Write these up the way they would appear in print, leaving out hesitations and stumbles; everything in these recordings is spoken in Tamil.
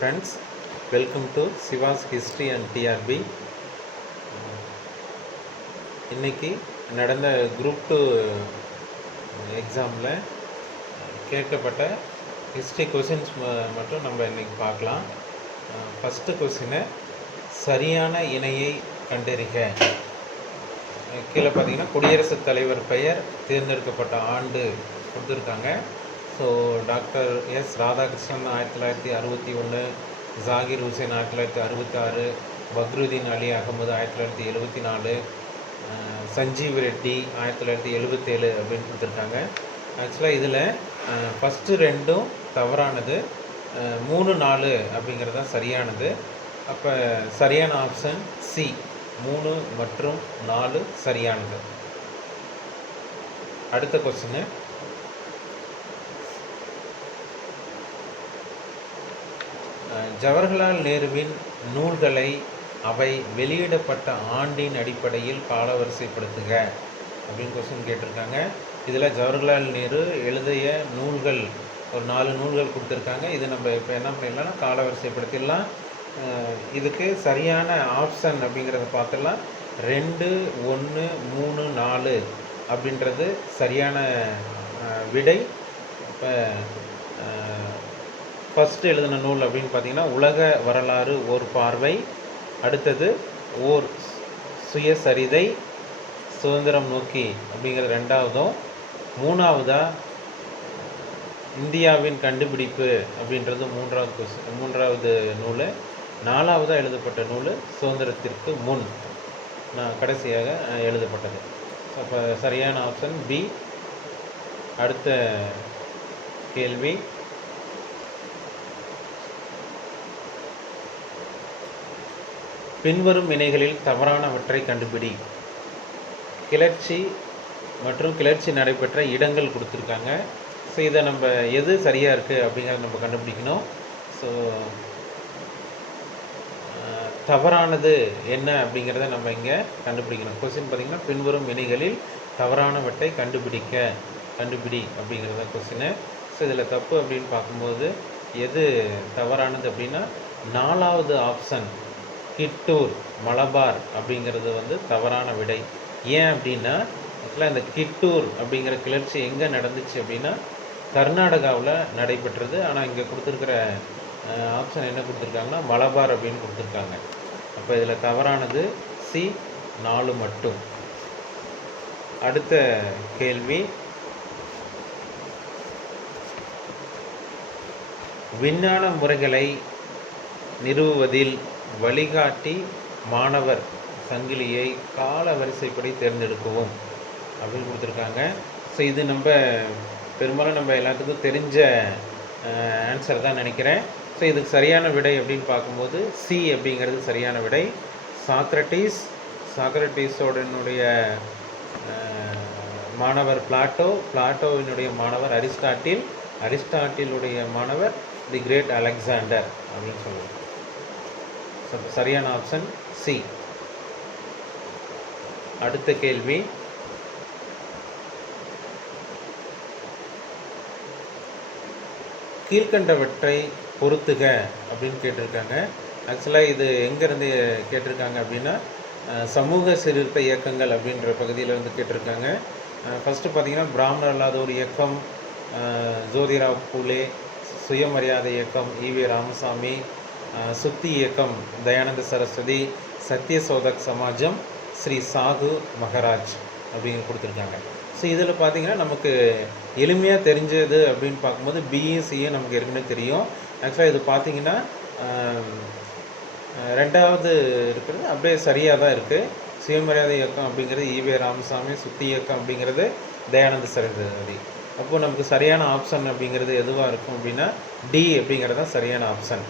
friends, welcome to Siva's History and TRB. இன்னைக்கு நடந்த குரூப் 2 எக்ஸாமில் கேட்கப்பட்ட ஹிஸ்ட்ரி கொஷின்ஸ் மட்டும் நம்ம இன்றைக்கி பார்க்கலாம். ஃபஸ்ட்டு கொஷினை சரியான இணையை கண்டறிக. கீழே பார்த்தீங்கன்னா குடியரசுத் தலைவர் பெயர் தேர்ந்தெடுக்கப்பட்ட ஆண்டு கொடுத்துருக்காங்க. So doctor S Radhakrishnan 1961, Zakir Hussain 1966, Fakhruddin Ali Ahmed 1974, Sanjeev Reddy 1977 அப்படின்னு கொடுத்துருக்காங்க. ஆக்சுவலாக இதில் ஃபஸ்ட்டு ரெண்டும் தவறானது, 3, 4 அப்படிங்கிறது தான் சரியானது. அப்போ சரியான ஆப்ஷன் சி, 3 மற்றும் 4 சரியானது. அடுத்த கொஸ்டின், ஜவஹர்லால் நேருவின் நூல்களை அவை வெளியிடப்பட்ட ஆண்டின் அடிப்படையில் காலவரிசைப்படுத்துக அப்படின்னு கொஸ்டின் கேட்டிருக்காங்க. இதில் ஜவஹர்லால் நேரு எழுதிய நூல்கள் ஒரு 4 நூல்கள் கொடுத்துருக்காங்க. இது நம்ம இப்போ என்ன பண்ணிடலாம்னா காலவரிசைப்படுத்திடலாம். இதுக்கு சரியான ஆப்ஷன் அப்படிங்கிறத பார்த்துடலாம். 2, 1, 3, 4 அப்படின்றது சரியான விடை. இப்போ ஃபஸ்ட்டு எழுதின நூல் அப்படின்னு பார்த்தீங்கன்னா உலக வரலாறு ஓர் பார்வை, அடுத்தது ஓர் சுயசரிதை, சுதந்திரம் நோக்கி அப்படிங்கிறது 2வதும், 3வதாக இந்தியாவின் கண்டுபிடிப்பு அப்படின்றது 3வது நூல், 4வதாக எழுதப்பட்ட நூல் சுதந்திரத்திற்கு முன் கடைசியாக எழுதப்பட்டது. அப்போ சரியான ஆப்ஷன் பி. அடுத்த கேள்வி, பின்வரும் இணைகளில் தவறானவற்றை கண்டுபிடி. கிளர்ச்சி மற்றும் கிளர்ச்சி நடைபெற்ற இடங்கள் கொடுத்துருக்காங்க. ஸோ இதை நம்ம எது சரியாக இருக்குது அப்படிங்கிறத நம்ம கண்டுபிடிக்கணும். ஸோ தவறானது என்ன அப்படிங்கிறத நம்ம இங்கே கண்டுபிடிக்கணும். கொஸ்டின் பார்த்திங்கன்னா பின்வரும் இணைகளில் தவறானவற்றை கண்டுபிடி அப்படிங்கிறத கொஸ்டின். ஸோ இதில் தப்பு அப்படின்னு பார்க்கும்போது எது தவறானது அப்படின்னா 4வது ஆப்ஷன் கிட்டூர், மலபார் அப்படிங்கிறது தவறான விடை. ஏன் அப்படின்னா ஆக்சுவலாக இந்த கிட்டூர் அப்படிங்கிற கிளர்ச்சி எங்கே நடந்துச்சு அப்படின்னா கர்நாடகாவில் நடைபெற்றது. ஆனால் இங்கே கொடுத்துருக்கிற ஆப்ஷன் என்ன கொடுத்துருக்காங்கன்னா மலபார் அப்படின்னு கொடுத்துருக்காங்க. அப்போ இதில் தவறானது சி, 4 மட்டும். அடுத்த கேள்வி, விஞ்ஞான முறைகளை நிறுவுவதில் வழிகாட்டி மாணவர் சங்கிலியை கால வரிசைப்படி தேர்ந்தெடுக்கவும் அப்படின்னு கொடுத்துருக்காங்க. ஸோ இது நம்ம பெரும்பாலும் நம்ம எல்லாத்துக்கும் தெரிஞ்ச ஆன்சர் தான் நினைக்கிறேன். ஸோ இதுக்கு சரியான விடை அப்படின்னு பார்க்கும்போது சி அப்படிங்கிறது சரியான விடை. சாக்ரட்டிஸோடனுடைய மாணவர் பிளாட்டோவினுடைய மாணவர் அரிஸ்டாட்டிலுடைய மாணவர் தி கிரேட் அலெக்சாண்டர் அப்படின்னு சொல்லுவோம். சரியான ஆப்ஷன் சி. அடுத்த கேள்வி, கீழ்கண்டவற்றை பொறுத்துக அப்படின்னு கேட்டிருக்காங்க. ஆக்சுவலாக இது எங்கேருந்து கேட்டிருக்காங்க அப்படின்னா சமூக சீர்திருத்த இயக்கங்கள் அப்படின்ற பகுதியில் கேட்டிருக்காங்க. ஃபஸ்ட்டு பார்த்திங்கன்னா பிராமணர் இல்லாத ஒரு இயக்கம் ஜோதிராவ் பூலே, சுயமரியாதை இயக்கம் ஈவே ராமசாமி, சுத்தி இயக்கம் தயானந்த சரஸ்வதி, சத்யசோதக் சமாஜம் ஸ்ரீ சாகு மகராஜ் அப்படின்னு கொடுத்துருக்காங்க. ஸோ இதில் பார்த்திங்கன்னா நமக்கு எளிமையாக தெரிஞ்சது அப்படின்னு பார்க்கும்போது பிஎஸ்சியும் நமக்கு ஏற்கனவே தெரியும். ஆக்சுவலாக இது பார்த்திங்கன்னா 2வது இருக்கிறது அப்படியே சரியாக தான் இருக்குது. சுயமரியாதை இயக்கம் அப்படிங்கிறது ஈவே ராமசாமி, சுத்தி இயக்கம் அப்படிங்கிறது தயானந்த சரஸ்வதி. அப்போது நமக்கு சரியான ஆப்ஷன் அப்படிங்கிறது எதுவாக இருக்கும் அப்படின்னா டி அப்படிங்கிறது தான் சரியான ஆப்ஷன்.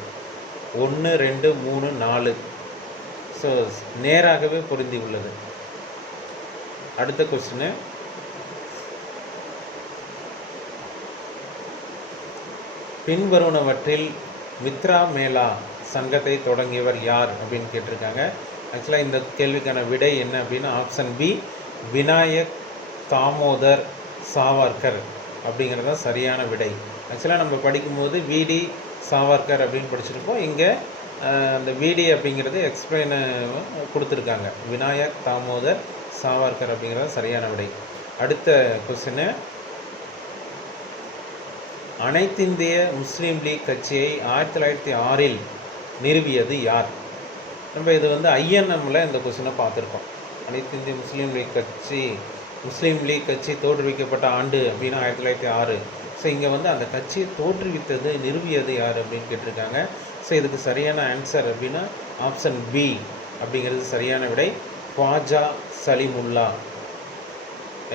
1, 2, 3, 4 ஸோ நேராகவே பொருந்தி உள்ளது. அடுத்த கொஸ்டின், பின்வருவனவற்றில் மித்ரா மேளா சங்கத்தை தொடங்கியவர் யார் அப்படின்னு கேட்டிருக்காங்க. ஆக்சுவலாக இந்த கேள்விக்கான விடை என்ன அப்படின்னா ஆப்ஷன் பி, விநாயக் தாமோதர் சாவர்கர் அப்படிங்கிறது தான் சரியான விடை. ஆக்சுவலாக நம்ம படிக்கும்போது விடி சாவர்கர் அப்படின்னு படிச்சிருப்போம். இங்கே அந்த விடி அப்படிங்கிறது எக்ஸ்பிளைன் கொடுத்துருக்காங்க. விநாயக் தாமோதர் சாவர்கர் அப்படிங்கிறது சரியான விடை. அடுத்த கொஸ்டின், அனைத்திந்திய முஸ்லீம் லீக் கட்சியை 1906 நிறுவியது யார்? நம்ம இது ஐஎன்எம்மில் இந்த கொஸ்டினை பார்த்துருக்கோம். அனைத்திந்திய முஸ்லீம் லீக் கட்சி தோற்றுவிக்கப்பட்ட ஆண்டு அப்படின்னா 1906. ஸோ இங்கே அந்த கட்சியை தோற்றுவித்தது, நிறுவியது யார் அப்படின்னு கேட்டிருக்காங்க. ஸோ இதுக்கு சரியான ஆன்சர் அப்படின்னா ஆப்ஷன் பி அப்படிங்கிறது சரியான விடை. ख्वाजा சலிமுல்லா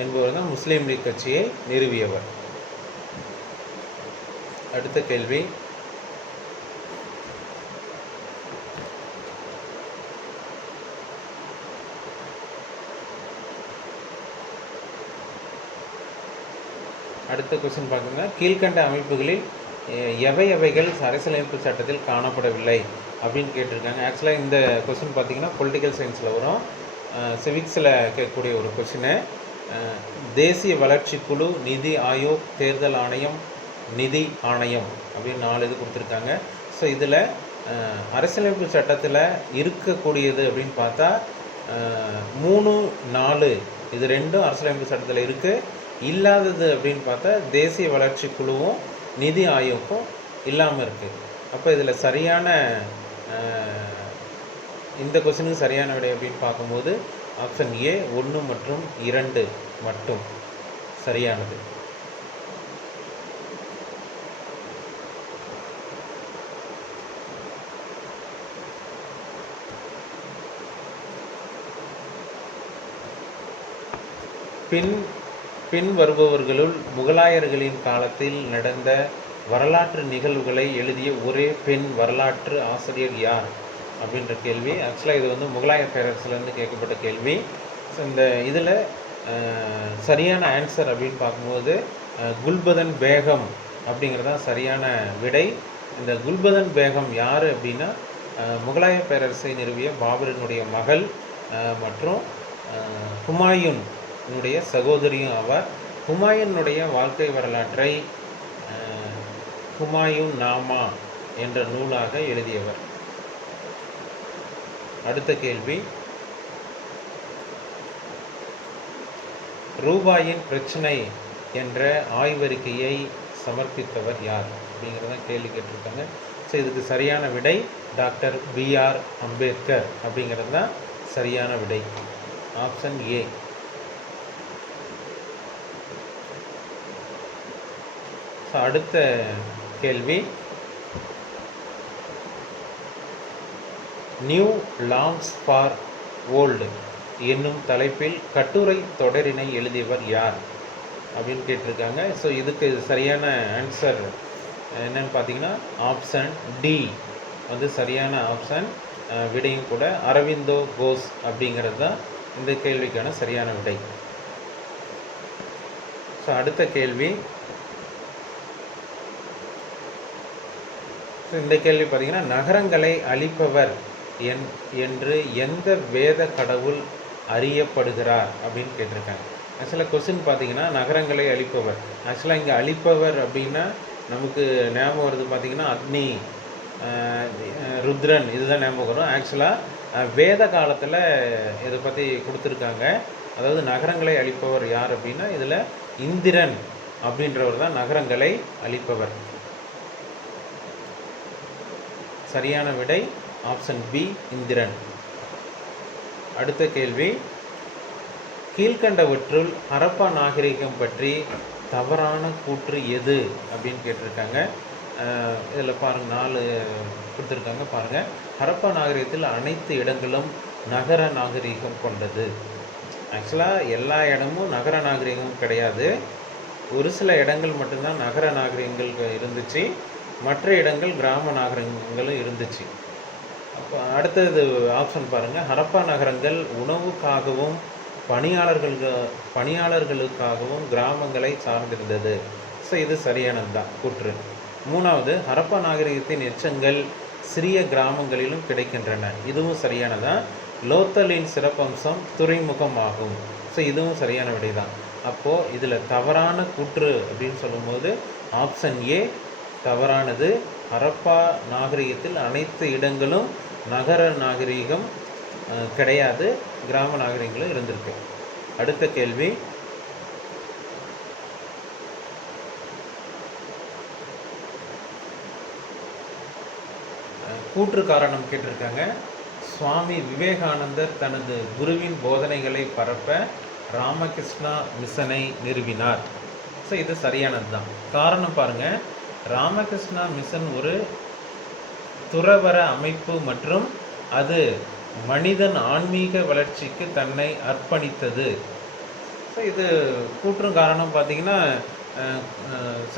என்பவர் தான் முஸ்லீம் லீக் கட்சியை நிறுவியவர். அடுத்த கேள்வி, அடுத்த கொஸ்டின் பார்க்குங்க. கீழ்கண்ட அமைப்புகளில் எவைகள் அரசியலமைப்பு சட்டத்தில் காணப்படவில்லை அப்படின்னு கேட்டிருக்காங்க. ஆக்சுவலாக இந்த கொஸ்டின் பார்த்தீங்கன்னா பொலிட்டிக்கல் சயின்ஸில் வரும், சிவிக்ஸில் கேட்கக்கூடிய ஒரு கொஸ்டின். தேசிய வளர்ச்சி குழு, நிதி ஆயோக், தேர்தல் ஆணையம், நிதி ஆணையம் அப்படின்னு 4 இது கொடுத்துருக்காங்க. ஸோ இதில் அரசியலமைப்பு சட்டத்தில் இருக்கக்கூடியது அப்படின்னு பார்த்தா 3, 4 இது 2 அரசியலமைப்பு சட்டத்தில் இருக்குது. இல்லாதது அப்படின்னு பார்த்தா தேசிய வளர்ச்சி குழுவும் நிதி ஆயோக்கும் இல்லாமல் இருக்குது. அப்போ இதில் சரியான இந்த கொஸ்டினுக்கு சரியான விடை அப்படின்னு பார்க்கும்போது ஆப்ஷன் ஏ 1 மற்றும் 2 மட்டும் சரியானது. பின் வருபவர்களுள் முகலாயர்களின் காலத்தில் நடந்த வரலாற்று நிகழ்வுகளை எழுதிய ஒரே பெண் வரலாற்று ஆசிரியர் யார் அப்படின்ற கேள்வி. ஆக்சுவலாக இது முகலாய பேரரசுலேருந்து கேட்கப்பட்ட கேள்வி. ஸோ இந்த இதில் சரியான ஆன்சர் அப்படின்னு பார்க்கும்போது குல்பதன் பேகம் அப்படிங்கிறது தான் சரியான விடை. இந்த குல்பதன் பேகம் யார் அப்படின்னா முகலாய பேரரசை நிறுவிய பாபரினுடைய மகள் மற்றும் ஹுமாயூனுடைய சகோதரியும் ஆவார். ஹுமாயூனுடைய வாழ்க்கை வரலாற்றை ஹுமாயூன் நாமா என்ற நூலாக எழுதியவர். அடுத்த கேள்வி, ரூபாயின் பிரச்சனை என்ற ஆய்வறிக்கையை சமர்ப்பித்தவர் யார் அப்படிங்கிறத கேள்வி கேட்டிருக்காங்க. ஸோ இதுக்கு சரியான விடை டாக்டர் B.R. அம்பேத்கர் அப்படிங்கிறது தான் சரியான விடை, ஆப்ஷன் ஏ. ஸோ அடுத்த கேள்வி, நியூ லாம்ஸ் ஃபார் ஓல்டு என்னும் தலைப்பில் கட்டுரை தொடரினை எழுதியவர் யார் அப்படின்னு கேட்டிருக்காங்க. ஸோ இதுக்கு சரியான ஆன்சர் என்னன்னு பார்த்தீங்கன்னா ஆப்ஷன் டி சரியான ஆப்ஷன், விடையும் கூட அரவிந்தோ கோஷ் அப்படிங்கிறது தான் இந்த கேள்விக்கான சரியான விடை. ஸோ அடுத்த கேள்வி, இந்த கேள்வி பார்த்தீங்கன்னா நகரங்களை அழிப்பவர் என்று எந்த வேத கடவுள் அறியப்படுகிறார் அப்படின்னு கேட்டிருக்காங்க. ஆக்சுவலாக கொஸ்டின் பார்த்தீங்கன்னா நகரங்களை அழிப்பவர், ஆக்சுவலாக இங்கே அழிப்பவர் அப்படின்னா நமக்கு ஞாபகம் வருது பார்த்தீங்கன்னா அக்னி, ருத்ரன், இதுதான் ஞாபகம் வரும். ஆக்சுவலாக வேத காலத்தில் இதை பற்றி கொடுத்துருக்காங்க. அதாவது நகரங்களை அழிப்பவர் யார் அப்படின்னா இதில் இந்திரன் அப்படின்றவர் தான் நகரங்களை அழிப்பவர். சரியான விடை ஆப்ஷன் பி இந்திரன். அடுத்த கேள்வி, கீழ்கண்டவற்றுள் ஹரப்பா நாகரிகம் பற்றி தவறான கூற்று எது அப்படின்னு கேட்டிருக்காங்க. இதில் பாருங்கள் 4 கொடுத்துருக்காங்க பாருங்கள். ஹரப்பா நாகரிகத்தில் அனைத்து இடங்களும் நகர நாகரிகம் கொண்டது. ஆக்சுவலாக எல்லா இடமும் நகர நாகரிகமும் கிடையாது, ஒரு சில இடங்கள் மட்டும்தான் நகர நாகரிகங்கள் இருந்துச்சு, மற்ற இடங்கள் கிராம நாகரிகங்களும் இருந்துச்சு. அப்போ அடுத்தது ஆப்ஷன் பாருங்கள், ஹரப்பா நகரங்கள் உணவுக்காகவும் பணியாளர்களுக்காகவும் கிராமங்களை சார்ந்திருந்தது. ஸோ இது சரியானது தான் கூற்று. 3வது, ஹரப்பா நாகரிகத்தின் எச்சங்கள் சிறிய கிராமங்களிலும் கிடைக்கின்றன. இதுவும் சரியானதான். லோத்தலின் சிறப்பம்சம் துறைமுகம் ஆகும். ஸோ இதுவும் சரியான விடை தான். அப்போது இதில் தவறான கூற்று அப்படின்னு சொல்லும்போது ஆப்ஷன் ஏ தவறானது. ஹரப்பா நாகரிகத்தில் அனைத்து இடங்களும் நகர நாகரிகம் கிடையாது, கிராம நாகரிகங்களும் இருந்திருக்கு. அடுத்த கேள்வி, கூற்று காரணம் கேட்டிருக்காங்க. சுவாமி விவேகானந்தர் தனது குருவின் போதனைகளை பரப்ப ராமகிருஷ்ணா மிஷனை நிறுவினார். ஸோ இது சரியானது தான். காரணம் பாருங்கள், ராமகிருஷ்ணா மிஷன் ஒரு துறவற அமைப்பு மற்றும் அது மனிதன் ஆன்மீக வளர்ச்சிக்கு தன்னை அர்ப்பணித்தது. ஸோ இது கூற்றும் காரணம் பார்த்திங்கன்னா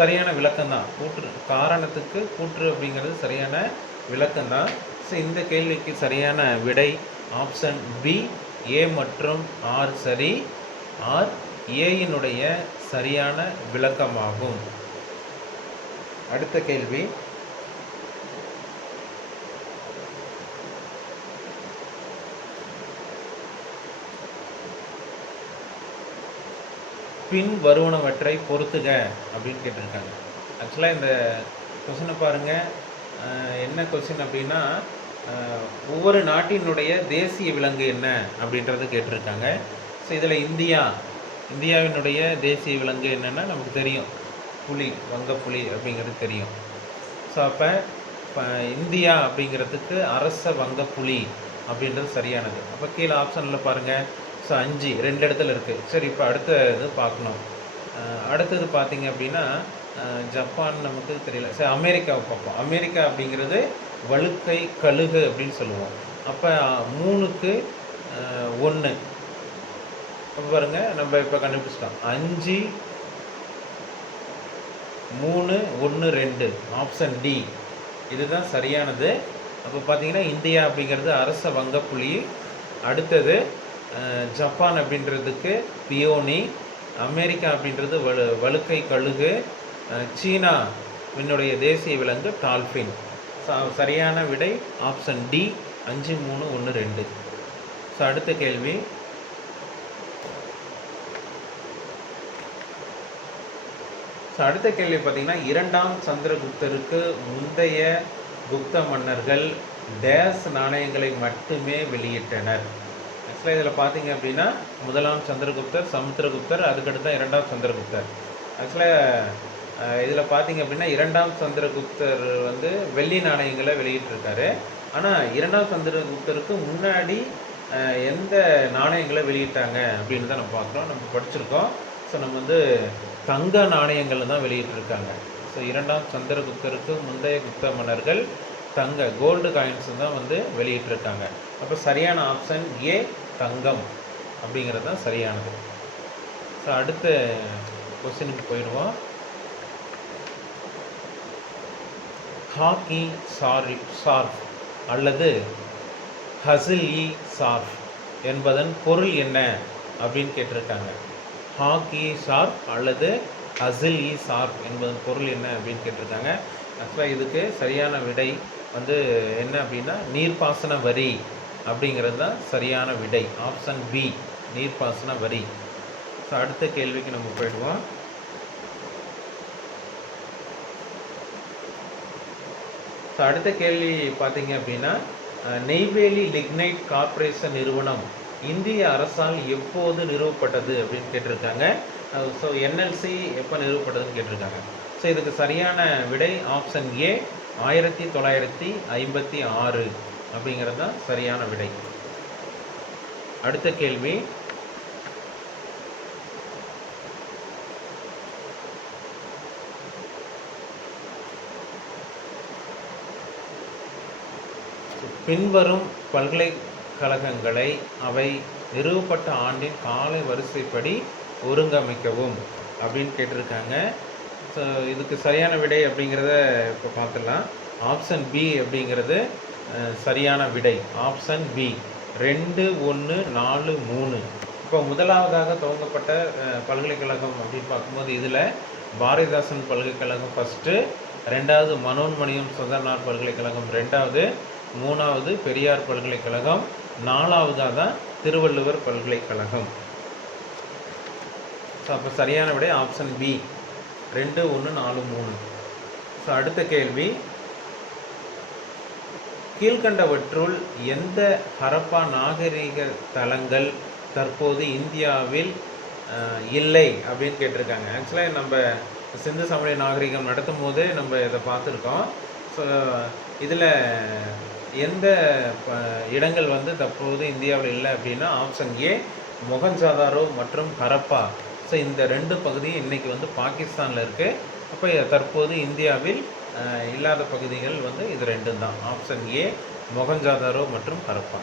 சரியான விளக்கம்தான். கூற்று காரணத்துக்கு கூற்று அப்படிங்கிறது சரியான விளக்கம்தான். ஸோ இந்த கேள்விக்கு சரியான விடை ஆப்ஷன் பி, ஏ மற்றும் ஆர் சரி. ஆர் ஏயினுடைய சரியான விளக்கமாகும். அடுத்த கேள்வி, பின் வருவனவற்றை பொறுத்துக அப்படின்னு கேட்டிருக்காங்க. ஆக்சுவலாக இந்த கொஸ்டினை பாருங்கள், என்ன கொஸ்டின் அப்படின்னா ஒவ்வொரு நாட்டினுடைய தேசிய விலங்கு என்ன அப்படின்றது கேட்டிருக்காங்க. ஸோ இதில் இந்தியாவினுடைய தேசிய விலங்கு என்னென்னா நமக்கு தெரியும், புலி, வங்கப்புலி அப்படிங்கிறது தெரியும். ஸோ அப்போ இந்தியா அப்படிங்கிறதுக்கு அரச வங்கப்புலி அப்படின்றது சரியானது. அப்போ கீழே ஆப்ஷனில் பாருங்கள். ஸோ 5 2 இடத்துல இருக்குது. சரி, இப்போ அடுத்த இது பார்க்கணும். அடுத்தது பார்த்திங்க அப்படின்னா ஜப்பான் நமக்கு தெரியல. சரி, அமெரிக்காவை பார்ப்போம். அமெரிக்கா அப்படிங்கிறது வழுக்கை கழுகு அப்படின்னு சொல்லுவோம். அப்போ 3க்கு 1. இப்போ பாருங்கள், நம்ம இப்போ கண்டுபிடிச்சிட்டோம். 5 3 1 2 ஆப்ஷன் டி இதுதான் சரியானது. அப்போ பார்த்தீங்கன்னா இந்தியா அப்படிங்கிறது அரச வங்கப்புலி. அடுத்தது ஜப்பான் அப்படின்றதுக்கு பியோனி, அமெரிக்கா அப்படின்றது வழுக்கை கழுகு, சீனா என்னுடைய தேசிய விலங்கு டால்ஃபின். சரியான விடை ஆப்ஷன் டி 5 3 1 2. ஸோ அடுத்த கேள்வி, பார்த்தீங்கன்னா 2ஆம் சந்திரகுப்தருக்கு முந்தைய குப்த மன்னர்கள் டேஸ் நாணயங்களை மட்டுமே வெளியிட்டனர். ஆக்சுவலாக இதில் பார்த்தீங்க அப்படின்னா 1ஆம் சந்திரகுப்தர், சமுத்திரகுப்தர், அதுக்கடுத்து 2ஆம் சந்திரகுப்தர். ஆக்சுவலாக இதில் பார்த்தீங்க அப்படின்னா 2ஆம் சந்திரகுப்தர் வந்து வெள்ளி நாணயங்களை வெளியிட்டிருக்காரு. ஆனால் 2ஆம் சந்திரகுப்தருக்கு முன்னாடி எந்த நாணயங்களை வெளியிட்டாங்க அப்படின்னு தான் நம்ம பார்க்குறோம், நம்ம படிச்சிருக்கோம். ஸோ நம்ம வந்து தங்க நாணயங்கள் தான் வெளியிட்டிருக்காங்க. ஸோ 2ஆம் சந்திரகுப்தருக்கு முந்தைய குப்த மன்னர்கள் தங்க கோல்டு காயின்ஸ் தான் வந்து வெளியிட்டிருக்காங்க. அப்போ சரியான ஆப்ஷன் ஏ தங்கம் அப்படிங்கிறது தான் சரியானது. ஸோ அடுத்த கொஸ்டினுக்கு போயிடுவோம். ஹாக்கி சார்ஃப் அல்லது ஹசில் இ சார்ஃப் என்பதன் பொருள் என்ன அப்படின்னு கேட்டிருக்காங்க. ஹாக்கி சார்ஃப் அல்லது ஹசில் இ சார்ஃப் என்பதன் பொருள் என்ன அப்படின்னு கேட்டிருக்காங்க. ஆக்சுவலாக இதுக்கு சரியான விடை வந்து என்ன அப்படின்னா நீர்ப்பாசன வரி அப்படிங்கிறது தான் சரியான விடை. ஆப்ஷன் பி நீர்ப்பாசன வரி. ஸோ அடுத்த கேள்விக்கு நம்ம போயிடுவோம். ஸோ அடுத்த கேள்வி பார்த்தீங்க அப்படின்னா நெய்வேலி லிக்னைட் கார்ப்பரேஷன் நிறுவனம் இந்திய அரசால் எப்போது நிறுவப்பட்டது அப்படின்னு கேட்டிருக்காங்க. ஸோ என்எல்சி எப்போ நிறுவப்பட்டதுன்னு கேட்டிருக்காங்க. ஸோ இதுக்கு சரியான விடை ஆப்ஷன் ஏ 1956 அப்படிங்கிறது தான் சரியான விடை. அடுத்த கேள்வி, பின்வரும் பல்கலைக்கழகங்களை அவை நிறுவப்பட்ட ஆண்டின் கால வரிசைப்படி ஒருங்கமைக்கவும் அப்படின்னு கேட்டிருக்காங்க. ஸோ இதுக்கு சரியான விடை அப்படிங்கிறத இப்போ பார்த்துடலாம். ஆப்ஷன் பி அப்படிங்கிறது சரியான விடை. Option B 2 1 4 3. இப்போ முதலாவதாக துவங்கப்பட்ட பல்கலைக்கழகம் அப்படின்னு பார்க்கும்போது இதில் பாரதிதாசன் பல்கலைக்கழகம் ஃபஸ்ட்டு, 2வது மனோன்மணியம் சுந்தரனார் பல்கலைக்கழகம் 2வது, 3வது பெரியார் பல்கலைக்கழகம், 4வதாக தான் திருவள்ளுவர் பல்கலைக்கழகம். ஸோ அப்போ சரியான விடை ஆப்ஷன் பி 2 1 4 3. ஸோ அடுத்த கேள்வி, கீழ்கண்டவற்றுள் எந்த ஹரப்பா நாகரிக தலங்கள் தற்போது இந்தியாவில் இல்லை அப்படின்னு கேட்டிருக்காங்க. ஆக்சுவலாக நம்ம சிந்து சமவெளி நாகரிகம் நடத்தும் போதே நம்ம இதை பார்த்துருக்கோம். ஸோ இதில் எந்த இடங்கள் வந்து தற்போது இந்தியாவில் இல்லை அப்படின்னா ஆப்ஷன் ஏ மொகஞ்சாதாரோ மற்றும் ஹரப்பா. ஸோ இந்த 2 பகுதியும் இன்றைக்கி வந்து பாகிஸ்தானில் இருக்குது. அப்போ தற்போது இந்தியாவில் இல்லாத பகுதிகள் வந்து இது 2 தான். ஆப்ஷன் ஏ மொகஞ்சாதாரோ மற்றும் ஹரப்பா.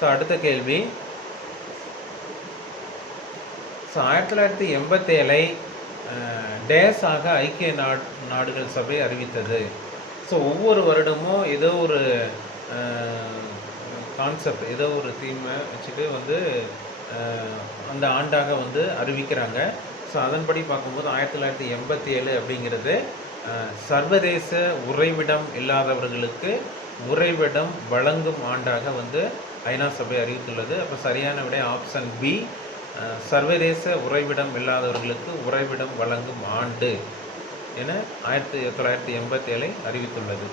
ஸோ அடுத்த கேள்வி. ஸோ 1987 டேஸாக ஐக்கிய நாடுகள் சபை அறிவித்தது. ஸோ ஒவ்வொரு வருடமும் ஏதோ ஒரு கான்செப்ட், ஏதோ ஒரு தீமை வச்சுட்டு வந்து அந்த ஆண்டாக வந்து அறிவிக்கிறாங்க. ஸோ அதன்படி பார்க்கும்போது 1987 அப்படிங்கிறது சர்வதேச உறைவிடம் இல்லாதவர்களுக்கு உறைவிடம் வழங்கும் ஆண்டாக வந்து ஐநா சபை அறிவித்துள்ளது. அப்போ சரியான விடை ஆப்ஷன் பி, சர்வதேச உறைவிடம் இல்லாதவர்களுக்கு உறைவிடம் வழங்கும் ஆண்டு என 1987 அறிவித்துள்ளது.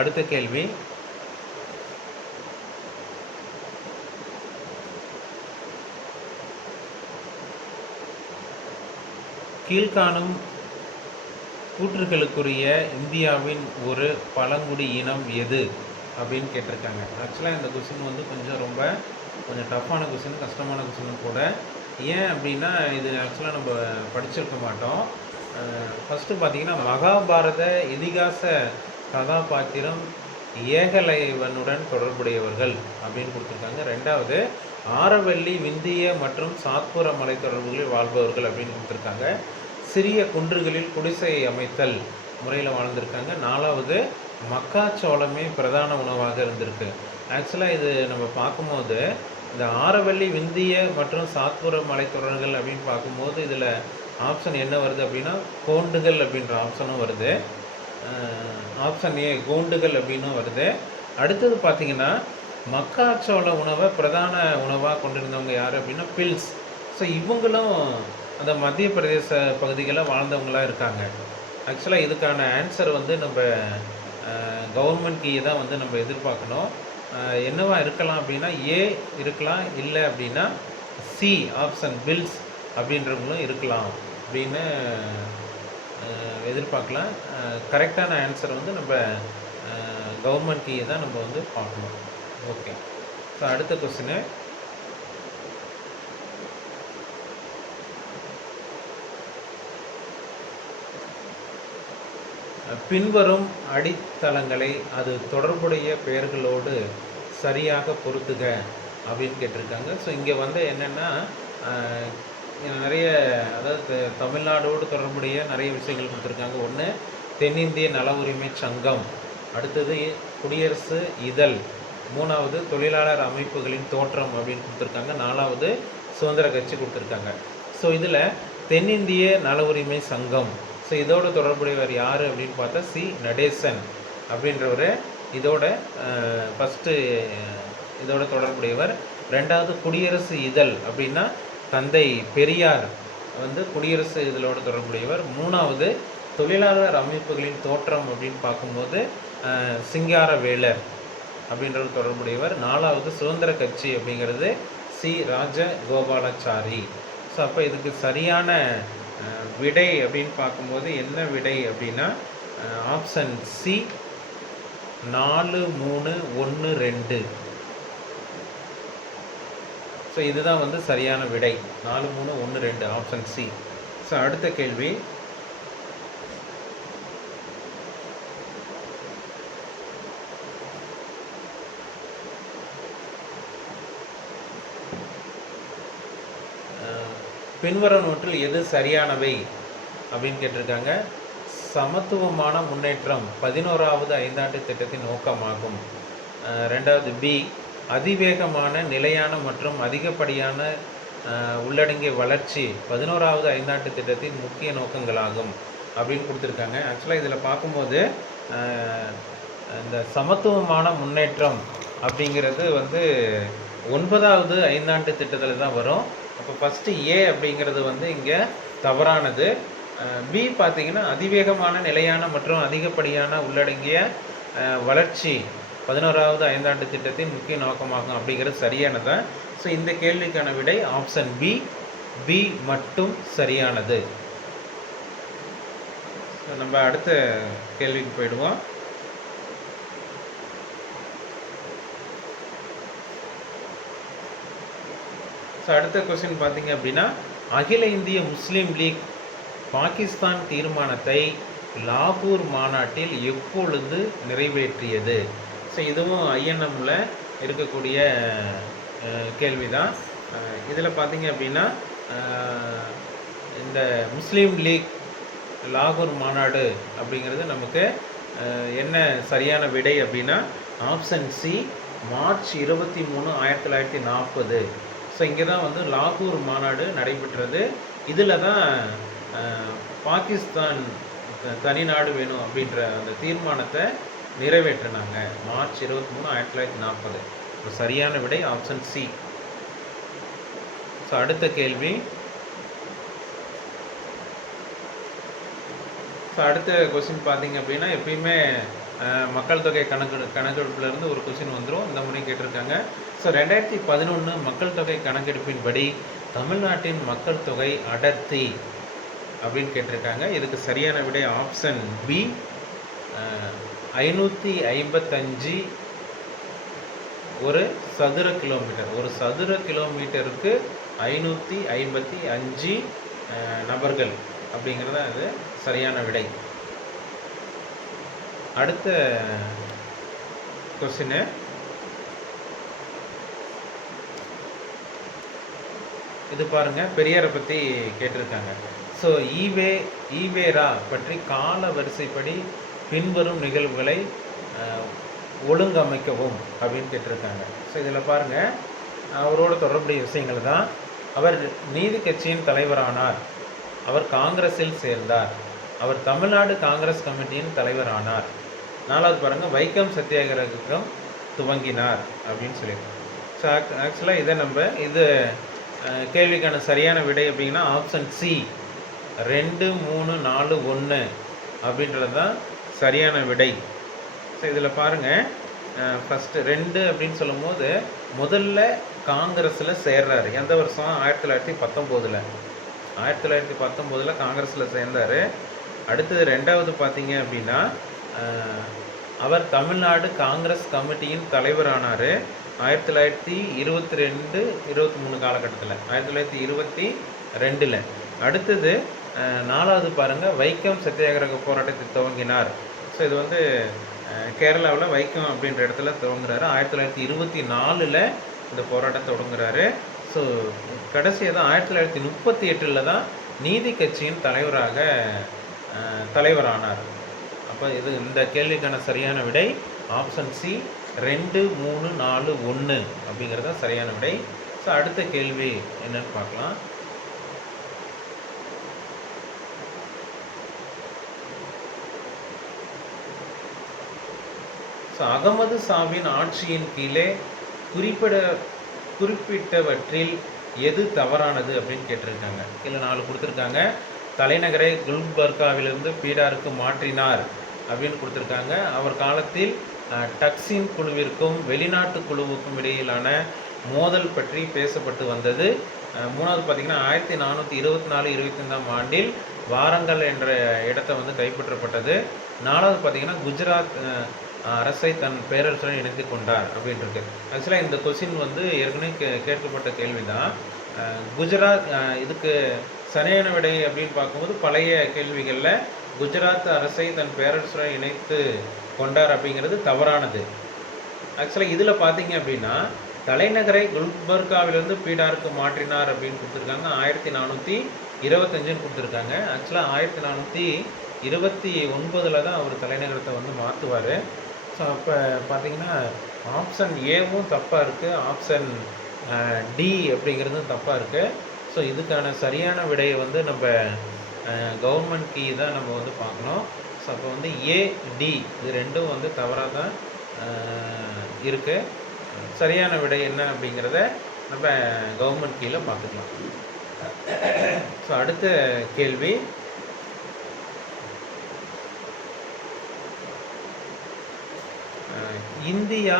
அடுத்த கேள்வி. கீழ்காணும் கூற்றுகளுக்குரிய இந்தியாவின் ஒரு பழங்குடி இனம் எது அப்படின்னு கேட்டிருக்காங்க. ஆக்சுவலாக இந்த கொஸ்டின் வந்து கொஞ்சம் டஃப்பான கொஸ்டின், கஷ்டமான கொஸ்டின் கூட. ஏன் அப்படின்னா இது ஆக்சுவலாக நம்ம படிச்சிருக்க மாட்டோம். ஃபஸ்ட்டு பார்த்திங்கன்னா மகாபாரத இதிகாச கதாபாத்திரம் ஏகலைவனுடன் தொடர்புடையவர்கள் அப்படின்னு கொடுத்துருக்காங்க. 2வது ஆரவல்லி விந்திய மற்றும் சாத்புர மலை தொடர்புகளில் வாழ்பவர்கள் அப்படின்னு கொடுத்துருக்காங்க. சிறிய குன்றுகளில் குடிசை அமைத்தல் முறையில் வாழ்ந்திருக்காங்க. 4வது மக்காச்சோளமே பிரதான உணவாக இருந்திருக்கு. ஆக்சுவலாக இது நம்ம பார்க்கும்போது இந்த ஆரவல்லி விந்திய மற்றும் சாத்புர மலைத்தொடர்கள் அப்படின்னு பார்க்கும்போது இதில் ஆப்ஷன் என்ன வருது அப்படின்னா கோண்டுகள் அப்படின்ற ஆப்ஷனும் வருது. ஆப்ஷன் ஏ கோண்டுகள் அப்படின்னும் வருது. அடுத்தது பார்த்திங்கன்னா மக்காச்சோள உணவை பிரதான உணவாக கொண்டிருந்தவங்க யார் அப்படின்னா பில்ஸ். ஸோ இவங்களும் அந்த மத்திய பிரதேச பகுதிகளில் வாழ்ந்தவங்களாக இருக்காங்க. ஆக்சுவலாக இதுக்கான ஆன்சர் வந்து நம்ம கவர்மெண்ட் கீயை தான் வந்து நம்ம எதிர்பார்க்கணும். என்னவா இருக்கலாம் அப்படின்னா ஏ இருக்கலாம், இல்லை அப்படின்னா சி ஆப்ஷன் பில்ஸ் அப்படின்றவங்களும் இருக்கலாம் அப்படின்னு எதிர்பார்க்கலாம். கரெக்டான ஆன்சர் வந்து நம்ம கவர்மெண்ட் கீயை தான் நம்ம வந்து பார்க்கணும். ஓகே. ஸோ அடுத்த கொஸ்டின். பின்வரும் அடித்தளங்களை அது தொடர்புடைய பெயர்களோடு சரியாக பொருத்துக அப்படின்னு கேட்டிருக்காங்க. ஸோ இங்கே வந்து என்னென்னா நிறைய, அதாவது தமிழ்நாடோடு தொடர்புடைய நிறைய விஷயங்கள் கொடுத்துருக்காங்க. ஒன்று தென்னிந்திய நல உரிமை சங்கம், அடுத்தது குடியரசு இதழ், 3வது தொழிலாளர் அமைப்புகளின் தோற்றம் அப்படின்னு கொடுத்துருக்காங்க, 4வது சுதந்திர கட்சி கொடுத்துருக்காங்க. ஸோ இதில் தென்னிந்திய நல உரிமை சங்கம், ஸோ இதோட தொடர்புடையவர் யார் அப்படின்னு பார்த்தா சி நடேசன் அப்படின்றவர் இதோட ஃபஸ்ட்டு இதோட தொடர்புடையவர். 2வது குடியரசு இதழ் அப்படின்னா தந்தை பெரியார் வந்து குடியரசு இதழோட தொடர்புடையவர். 3வது தொழிலாளர் அமைப்புகளின் தோற்றம் அப்படின்னு பார்க்கும்போது சிங்காரவேலர் அப்படின்றவர் தொடர்புடையவர். 4வது சுதந்திர கட்சி அப்படிங்கிறது சி ராஜகோபாலாச்சாரி. ஸோ அப்போ இதுக்கு சரியான விடை அப்படின்னு பார்க்கும்போது என்ன விடை அப்படின்னா ஆப்ஷன் சி 4, 3, 1, 2. ஸோ இதுதான் வந்து சரியான விடை, 4, 3, 1, 2 ஆப்ஷன் சி. ஸோ அடுத்த கேள்வி. பின்வருவனவற்றில் எது சரியானவை அப்படின்னு கேட்டிருக்காங்க. சமத்துவமான முன்னேற்றம் 11வது ஐந்தாண்டு திட்டத்தின் நோக்கமாகும். 2வது பி அதிவேகமான நிலையான மற்றும் அதிகப்படியான உள்ளடங்கிய வளர்ச்சி 11வது ஐந்தாண்டு திட்டத்தின் முக்கிய நோக்கங்களாகும் அப்படின்னு கொடுத்துருக்காங்க. ஆக்சுவலாக இதில் பார்க்கும்போது இந்த சமத்துவமான முன்னேற்றம் அப்படிங்கிறது வந்து 9வது ஐந்தாண்டு திட்டத்தில் தான் வரும். அப்போ ஃபஸ்ட்டு ஏ அப்படிங்கிறது வந்து இங்கே தவறானது. பி பார்த்தீங்கன்னா அதிவேகமான நிலையான மற்றும் அதிகப்படியான உள்ளடங்கிய வளர்ச்சி 11வது ஐந்தாண்டு திட்டத்தின் முக்கிய நோக்கமாகும் அப்படிங்கிறது சரியானதா? ஸோ இந்த கேள்விக்கான விடை ஆப்ஷன் பி, பி மட்டும் சரியானது. நம்ம அடுத்த கேள்விக்கு போயிடுவோம். ஸோ அடுத்த கொஸ்டின் பார்த்தீங்க அப்படின்னா, அகில இந்திய முஸ்லீம் லீக் பாகிஸ்தான் தீர்மானத்தை லாகூர் மாநாட்டில் எப்பொழுது நிறைவேற்றியது? ஸோ இதுவும் ஐஎன்எம்மில் இருக்கக்கூடிய கேள்வி தான். இதில் பார்த்தீங்க அப்படின்னா, இந்த முஸ்லீம் லீக் லாகூர் மாநாடு அப்படிங்கிறது நமக்கு என்ன சரியான விடை அப்படின்னா ஆப்ஷன் சி, மார்ச் 23, 1940. ஸோ இங்கே தான் வந்து லாகூர் மாநாடு நடைபெற்றது. இதில் தான் பாகிஸ்தான் தனி நாடு வேணும் அப்படின்ற அந்த தீர்மானத்தை நிறைவேற்றினாங்க. மார்ச் 23, 1940. ஸோ சரியான விடை ஆப்ஷன் சி. ஸோ அடுத்த கேள்வி. ஸோ அடுத்த கொஸ்டின் பார்த்தீங்க அப்படின்னா, எப்பயுமே மக்கள் தொகை கணக்கெடுப்புலேருந்து ஒரு கொஸ்டின் வந்துடும். இந்த முறை கேட்டிருக்காங்க. ஸோ 2011 மக்கள் தொகை கணக்கெடுப்பின்படி தமிழ்நாட்டின் மக்கள் தொகை அடர்த்தி அப்படின்னு கேட்டிருக்காங்க. இதுக்கு சரியான விடை ஆப்ஷன் பி, 555 ஒரு சதுர கிலோமீட்டர். ஒரு சதுர கிலோமீட்டருக்கு 555 நபர்கள் அப்படிங்கிறது அது சரியான விடை. அடுத்த கொஸ்டின். இது பாருங்க, பெரியாரை பற்றி கேட்டிருக்காங்க. ஸோ ஈவேரா பற்றி கால வரிசைப்படி பின்வரும் நிகழ்வுகளை ஒழுங்கமைக்கவும் அப்படின்னு கேட்டிருக்காங்க. ஸோ இதில் பாருங்கள், அவரோட தொடர்புடைய விஷயங்கள் தான். அவர் நீதி கட்சியின் தலைவரானார், அவர் காங்கிரஸில் சேர்ந்தார், அவர் தமிழ்நாடு காங்கிரஸ் கமிட்டியின் தலைவரானார். 4வது பாருங்கள், வைக்கம் சத்தியாகிரகம் துவங்கினார் அப்படின்னு சொல்லியிருக்கோம். ஸோ ஆக்சுவலாக இதை நம்ம இது கேள்விக்கான சரியான விடை அப்படின்னா ஆப்ஷன் சி, 2, 3, 4, 1 அப்படின்றது தான் சரியான விடை. ஸோ இதில் பாருங்கள், ஃபஸ்ட்டு 2 அப்படின்னு சொல்லும் போது முதல்ல காங்கிரஸில் சேர்றாரு. எந்த வருஷம்? 1919. 1919 காங்கிரஸில் சேர்ந்தார். அடுத்தது 2வது பார்த்தீங்க அப்படின்னா, அவர் தமிழ்நாடு காங்கிரஸ் கமிட்டியின் தலைவரானார் 1922, 23 காலகட்டத்தில், 1922. அடுத்தது 4வது பாருங்கள், வைக்கம் சத்தியாகிரக போராட்டத்தை துவங்கினார். ஸோ இது வந்து கேரளாவில் வைக்கம் அப்படின்ற இடத்துல துவங்குறாரு. 1924 இந்த போராட்டத்தை தொடங்குறாரு. ஸோ கடைசியாக தான் 1938 தான் நீதி கட்சியின் தலைவரானார். அப்போ இது இந்த கேள்விக்கான சரியான விடை ஆப்ஷன் சி, 2, 3, 4, 1 அப்படிங்கிறது தான் சரியான விடை. ஸோ அடுத்த கேள்வி என்னன்னு பார்க்கலாம். ஸோ அகமது ஷாவின் ஆட்சியின் கீழே குறிப்பிட்டவற்றில் எது தவறானது அப்படின்னு கேட்டிருக்காங்க. கீழே 4 கொடுத்துருக்காங்க. தலைநகரை குல்பர்காவிலிருந்து பீடாருக்கு மாற்றினார் அப்படின்னு கொடுத்துருக்காங்க. அவர் காலத்தில் டக்சின் குழுவிற்கும் வெளிநாட்டு குழுவுக்கும் இடையிலான மோதல் பற்றி பேசப்பட்டு வந்தது. 3வது பார்த்திங்கன்னா 1424, 25ஆம் ஆண்டில் வாரங்கல் என்ற இடத்தை வந்து கைப்பற்றப்பட்டது. 4வது பார்த்திங்கன்னா குஜராத் அரசை தன் பேரரசுடன் இணைத்து கொண்டார் அப்படின்ட்டு. ஆக்சுவலாக இந்த கொஸ்டின் வந்து ஏற்கனவே கேட்கப்பட்ட கேள்வி தான். குஜராத் இதுக்கு சரியான விடை அப்படின்னு பார்க்கும்போது பழைய கேள்விகளில் குஜராத் அரசை தன் பேரரசுடன் இணைத்து கொண்டார் அப்படிங்கிறது தவறானது. ஆக்சுவலாக இதில் பார்த்தீங்க அப்படின்னா தலைநகரை குல்பர்காவிலிருந்து பீடாருக்கு மாற்றினார் அப்படின்னு கொடுத்துருக்காங்க. 1425 கொடுத்துருக்காங்க. ஆக்சுவலாக 1429 தான் அவர் தலைநகரத்தை வந்து மாற்றுவார். ஸோ அப்போ பார்த்தீங்கன்னா ஆப்ஷன் ஏவும் தப்பாக இருக்குது, ஆப்ஷன் டி அப்படிங்கிறதும் தப்பாக இருக்குது. ஸோ இதுக்கான சரியான விடையை வந்து நம்ம கவர்மெண்ட் கீ தான் நம்ம வந்து பார்க்கணும். ஸோ அப்போ வந்து ஏ, டி இது ரெண்டும் வந்து தவறாக தான் இருக்குது. சரியான விடை என்ன அப்படிங்கிறத நம்ம கவர்மெண்ட் கீழே பார்த்துக்கலாம். ஸோ அடுத்த கேள்வி, இந்தியா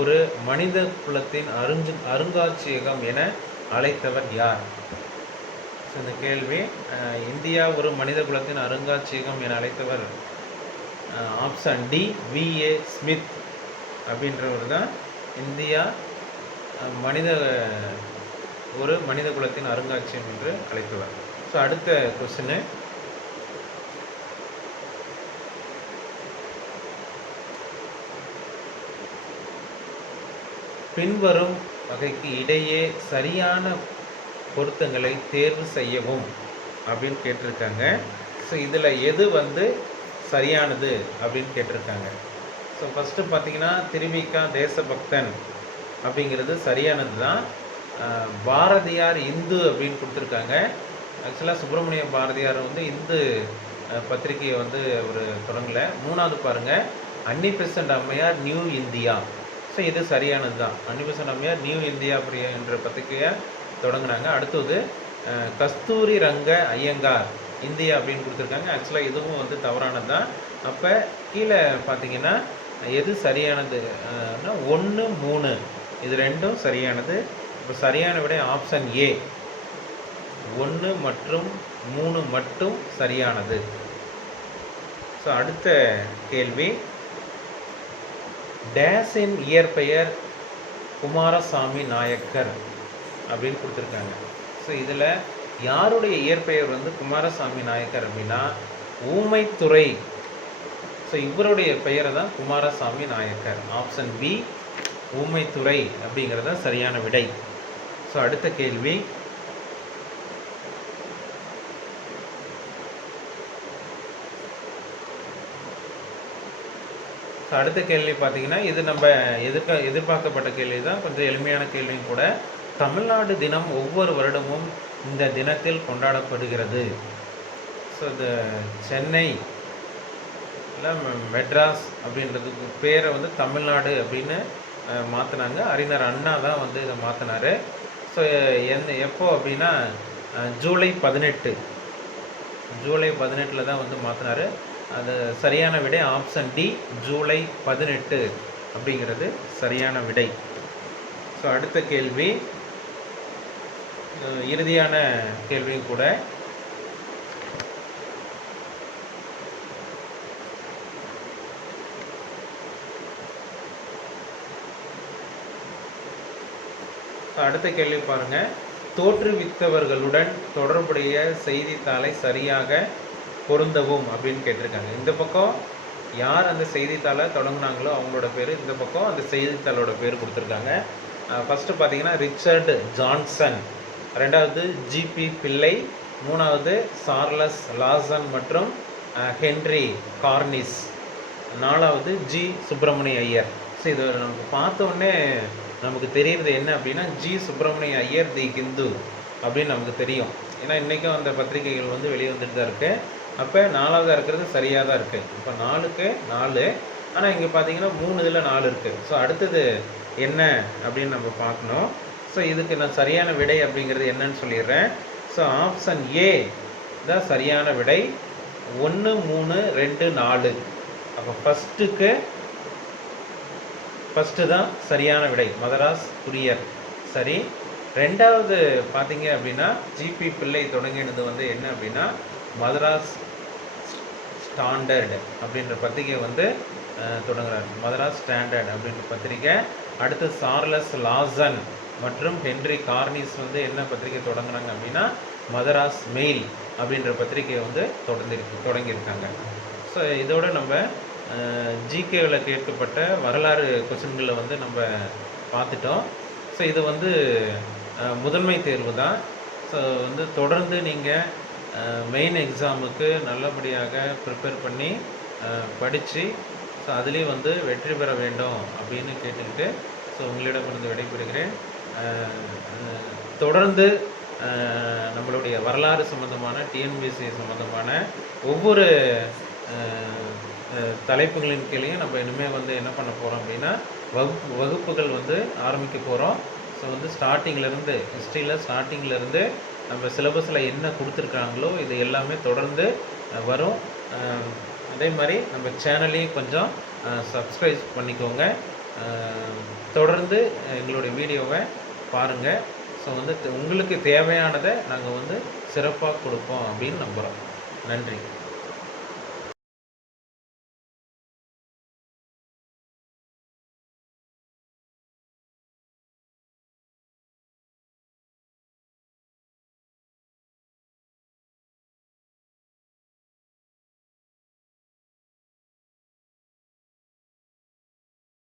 ஒரு மனித குலத்தின் அருங்காட்சியகம் என அழைத்தவர் யார்? இந்த கேள்வி, இந்தியா ஒரு மனித குலத்தின் அருங்காட்சியகம் என அழைத்தவர் ஆப்ஷன் டி விஏ ஸ்மித் அப்படின்றவர் தான் இந்தியா ஒரு மனித குலத்தின் அருங்காட்சியகம் என்று அழைத்தவர். ஸோ அடுத்த கொஸ்டின், பின்வரும் வகைக்கு இடையே சரியான பொருத்தங்களை தேர்வு செய்யவும் அப்படின்னு கேட்டிருக்காங்க. ஸோ இதில் எது சரியானது அப்படின்னு கேட்டிருக்காங்க. ஸோ ஃபஸ்ட்டு பார்த்தீங்கன்னா திருவிக்கா தேசபக்தன் அப்படிங்கிறது சரியானது தான். பாரதியார் இந்து அப்படின்னு கொடுத்துருக்காங்க. ஆக்சுவலாக சுப்பிரமணிய பாரதியார் இந்து பத்திரிகையை அவர் தொடங்கலை. மூணாவது பாருங்கள், அன்னி பெசன்ட் அம்மையார் நியூ இந்தியா. ஸோ இது சரியானது தான். அன்னி பெசன்ட் அம்மையார் நியூ இந்தியா என்ற பத்திரிகையை தொடங்கினாங்க. அடுத்தது கஸ்தூரி ரங்க ஐயங்கார் இந்தியா அப்படின்னு கொடுத்துருக்காங்க. ஆக்சுவலாக இதுவும் தவறானது தான். அப்போ கீழே பார்த்தீங்கன்னா எது சரியானது 1, 3 இது ரெண்டும் சரியானது. இப்போ சரியான விட ஆப்ஷன் ஏ 1 மற்றும் 3 மட்டும் சரியானது. ஸோ அடுத்த கேள்வி, டேஸின் இயற்பெயர் குமாரசாமி நாயக்கர் அப்படின்னு கொடுத்துருக்காங்க. ஸோ இதில் யாருடைய இயற்பெயர் குமாரசாமி நாயக்கர் அப்படின்னா ஊமைத்துறை. ஸோ இவருடைய பெயரை தான் குமாரசாமி நாயக்கர். ஆப்ஷன் பி ஊமைத்துறை அப்படிங்கிறது தான் சரியான விடை. ஸோ அடுத்த கேள்வி, அடுத்த கேள்வி பார்த்தீங்கன்னா இது நம்ம எதிர்பார்க்கப்பட்ட கேள்வி தான், கொஞ்சம் எளிமையான கேள்வியும் கூட. தமிழ்நாடு தினம் ஒவ்வொரு வருடமும் இந்த தினத்தில் கொண்டாடப்படுகிறது. ஸோ இந்த சென்னை இல்லை மெட்ராஸ் அப்படின்றதுக்கு பேரை தமிழ்நாடு அப்படின்னு மாற்றினாங்க. அறிஞர் அண்ணா தான் இதை மாற்றினார். ஸோ எப்போ அப்படின்னா ஜூலை 18 தான் மாற்றினார். அது சரியான விடை ஆப்ஷன் டி ஜூலை 18 அப்படிங்கிறது சரியான விடை. ஸோ அடுத்த கேள்வி இறுதியான கேள்வியும் கூட. அடுத்த கேள்வி பாருங்க, தோற்றுவித்தவர்களுடன் தொடர்புடைய செய்தித்தாளை சரியாக பொருந்தவும் அப்படின்னு கேட்டிருக்காங்க. இந்த பக்கம் யார் அந்த செய்தித்தாளை தொடங்கினாங்களோ அவங்களோட பேர், இந்த பக்கம் அந்த செய்தித்தாளோட பேர் கொடுத்துருக்காங்க. ஃபஸ்ட்டு பார்த்தீங்கன்னா ரிச்சர்டு ஜான்சன், ரெண்டாவது ஜிபி பிள்ளை, மூணாவது சார்லஸ் லாசன் மற்றும் ஹென்ரி கார்னிஸ், நாலாவது ஜி சுப்பிரமணிய ஐயர். ஸோ இது நமக்கு பார்த்தோன்னே நமக்கு தெரியுறது என்ன அப்படின்னா ஜி சுப்பிரமணிய ஐயர் தி ஹிந்து அப்படின்னு நமக்கு தெரியும். ஏன்னா இன்றைக்கும் அந்த பத்திரிகைகள் வெளியே வந்துட்டு தான் இருக்குது. அப்போ நாலாவதாக இருக்கிறது சரியாக தான் இருக்குது. இப்போ 4க்கு 4, ஆனால் இங்கே பார்த்தீங்கன்னா 3 இதில் 4 இருக்குது. ஸோ அடுத்தது என்ன அப்படின்னு நம்ம பார்க்கணும். ஸோ இதுக்கு நான் சரியான விடை அப்படிங்கிறது என்னன்னு சொல்லிடுறேன். ஸோ ஆப்ஷன் ஏ தான் சரியான விடை, 1, 3, 2, 4. அப்போ ஃபஸ்ட்டு தான் சரியான விடை, மதராஸ் குரியர். சரி, ரெண்டாவது பார்த்தீங்க அப்படின்னா ஜிபி பிள்ளை தொடங்கினது என்ன அப்படின்னா மதராஸ் ஸ்டாண்டர்ட் அப்படின்ற பத்திரிகை தொடங்குறாரு. மதராஸ் ஸ்டாண்டர்ட் அப்படின்ற பத்திரிகை. அடுத்து சார்லஸ் லாசன் மற்றும் ஹென்ரி கார்னிஸ் என்ன பத்திரிகை தொடங்குறாங்க அப்படின்னா மதராஸ் மெயில் அப்படின்ற பத்திரிகையை தொடங்கியிருக்காங்க. ஸோ இதோட நம்ம ஜிகேவில் கேட்கப்பட்ட வரலாறு கொஸ்டின்களில் நம்ம பார்த்துட்டோம். ஸோ இது முதன்மை தேர்வு தான். ஸோ தொடர்ந்து நீங்கள் மெயின் எக்ஸாமுக்கு நல்லபடியாக ப்ரிப்பேர் பண்ணி படித்து ஸோ அதுலேயும் வெற்றி பெற வேண்டும் அப்படின்னு கேட்டுக்கிட்டு ஸோ உங்களிடமிருந்து விடைபெறுகிறேன். தொடர்ந்து நம்மளுடைய வரலாறு சம்மந்தமான டிஎன்பிஎஸ்சி சம்மந்தமான ஒவ்வொரு தலைப்புகளின் கீழேயும் நம்ம இனிமேல் என்ன பண்ண போகிறோம் அப்படின்னா வகுப்புகள் ஆரம்பிக்க போகிறோம். ஸோ வந்து ஸ்டார்டிங்கிலேருந்து ஹிஸ்ட்ரியில் ஸ்டார்டிங்கிலேருந்து நம்ம சிலபஸில் என்ன கொடுத்துருக்காங்களோ இது எல்லாமே தொடர்ந்து வரும். அதே மாதிரி நம்ம சேனலையும் கொஞ்சம் சப்ஸ்கிரைப் பண்ணிக்கோங்க. தொடர்ந்து எங்களுடைய வீடியோவை பாருங்கள். ஸோ வந்து உங்களுக்கு தேவையானதை நாங்கள் வந்து சிறப்பாக கொடுப்போம் அப்படின்னு நம்புகிறோம். நன்றி.